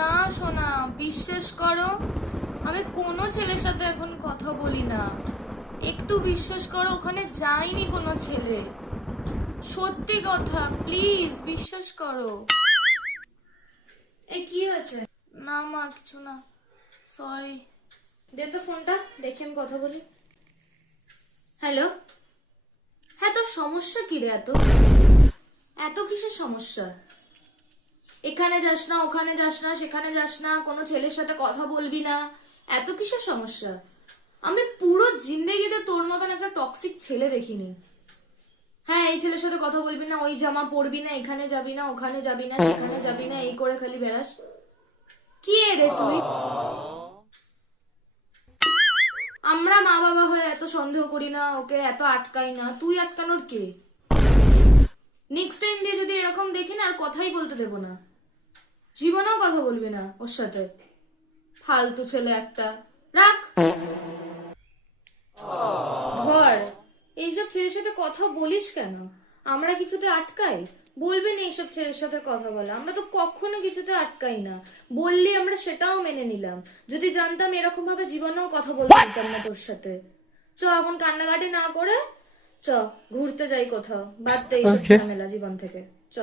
না সোনা, বিশ্বাস করো আমি কোনো ছেলের সাথে এখন কথা বলি না। একটু বিশ্বাস করো, ওখানে যায়নি কোনো ছেলে। সত্যি কথা, প্লিজ বিশ্বাস করো। এ কি হয়েছে? না মা, কিছু না, সরি। দে তো ফোনটা, দেখে আমি কথা বলি। হ্যালো। হ্যাঁ, তোর সমস্যা কি রে? এত এত কিসের সমস্যা? এখানে যাস না, ওখানে যাস না, সেখানে যাস না, কোনো ছেলের সাথে কথা বলবি না, এত কিসের সমস্যা? আমি পুরো জিন্দেগিতে তোর মতন একটা টক্সিক ছেলে দেখিনি। হ্যাঁ, এই ছেলের সাথে কথা বলবি না, ওই জামা পরবি না, এখানে যাবি না, ওখানে যাবি না, সেখানে যাবি না, এই করে খালি বেড়াস। কি রে তুই? আমরা মা বাবা হয়ে এত সন্দেহ করি না, ওকে এত আটকাই না, তুই আটকানোর কে? নেক্সট টাইম দিয়ে যদি এরকম দেখি না, আর কথাই বলতে দেবো না। জীবনেও কথা বলবি না ওর সাথে। ফালতু ছেলে একটা। রাখ। ধর, এইসব ছেলের সাথে কথা বলিস কেন? আমরা কিছুতে আটকাই? বলবি না এইসব ছেলের সাথে কথা বলা, আমরা তো কখনো কিছুতে আটকাই না। বললি আমরা সেটাও মেনে নিলাম। যদি জানতাম এরকম ভাবে জীবনেও কথা বলতে দিতাম না তোর সাথে। চ, এখন কান্নাকাটি না করে চ, ঘুরতে যাই কোথাও, বাদ দে এইসব ঝামেলা জীবন থেকে। চ।